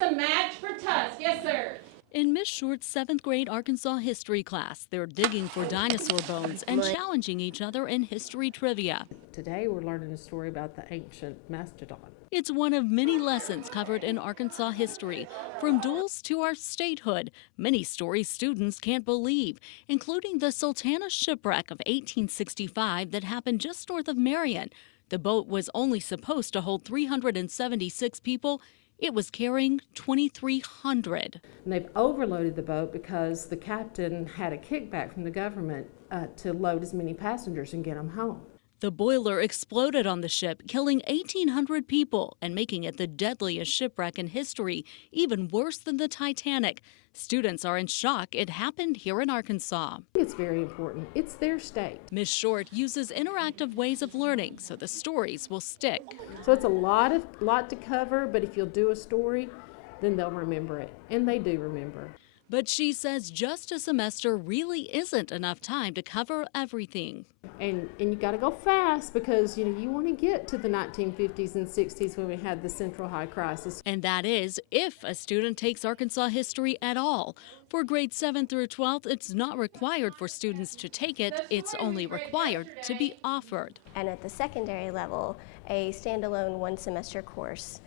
A match for Tusk, yes sir. In Miss Short's 7th grade Arkansas history class, they're digging for dinosaur bones and challenging each other in history trivia. Today we're learning a story about the ancient mastodon. It's one of many lessons covered in Arkansas history. From duels to our statehood, many stories students can't believe, including the Sultana shipwreck of 1865 that happened just north of Marion. The boat was only supposed to hold 376 people. It was carrying 2,300. And they've overloaded the boat because the captain had a kickback from the government to load as many passengers and get them home. The boiler exploded on the ship, killing 1,800 people and making it the deadliest shipwreck in history, even worse than the Titanic. Students are in shock. It happened here in Arkansas. It's very important. It's their state. Miss Short uses interactive ways of learning so the stories will stick. So it's a lot to cover, but if you'll do a story, then they'll remember it. And they do remember. But she says just a semester really isn't enough time to cover everything. And you got to go fast because you want to get to the 1950s and 60s when we had the Central High crisis. And that is if a student takes Arkansas history at all. For grades 7 through 12th, it's not required for students to take it. It's only required to be offered. And at the secondary level, a standalone one-semester course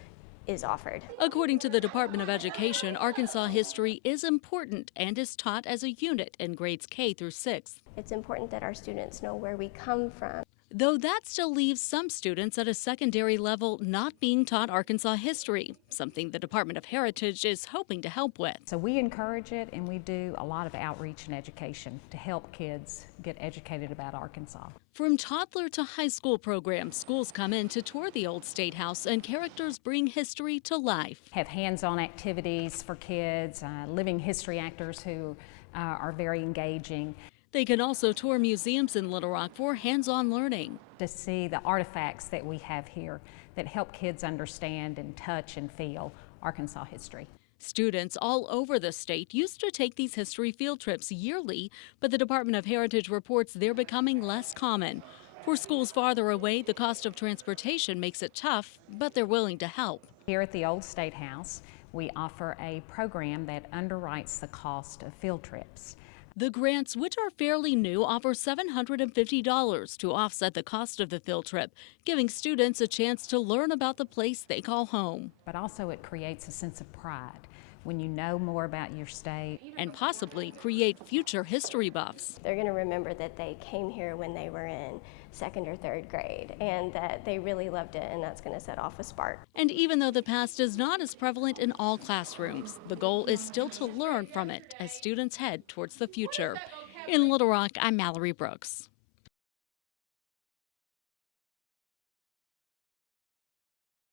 is offered. According to the Department of Education, Arkansas history is important and is taught as a unit in grades K through 6th. It's important that our students know where we come from. Though that still leaves some students at a secondary level not being taught Arkansas history, something the Department of Heritage is hoping to help with. So we encourage it, and we do a lot of outreach and education to help kids get educated about Arkansas. From toddler to high school programs, schools come in to tour the old State House and characters bring history to life. Have hands-on activities for kids, living history actors who are very engaging. They can also tour museums in Little Rock for hands-on learning. To see the artifacts that we have here that help kids understand and touch and feel Arkansas history. Students all over the state used to take these history field trips yearly, but the Department of Heritage reports they're becoming less common. For schools farther away, the cost of transportation makes it tough, but they're willing to help. Here at the Old State House, we offer a program that underwrites the cost of field trips. The grants, which are fairly new, offer $750 to offset the cost of the field trip, giving students a chance to learn about the place they call home. But also it creates a sense of pride when you know more about your state. And possibly create future history buffs. They're going to remember that they came here when they were in 2nd or 3rd grade and that they really loved it, and that's going to set off a spark. And even though the past is not as prevalent in all classrooms, the goal is still to learn from it as students head towards the future. In Little Rock, I'm Mallory Brooks.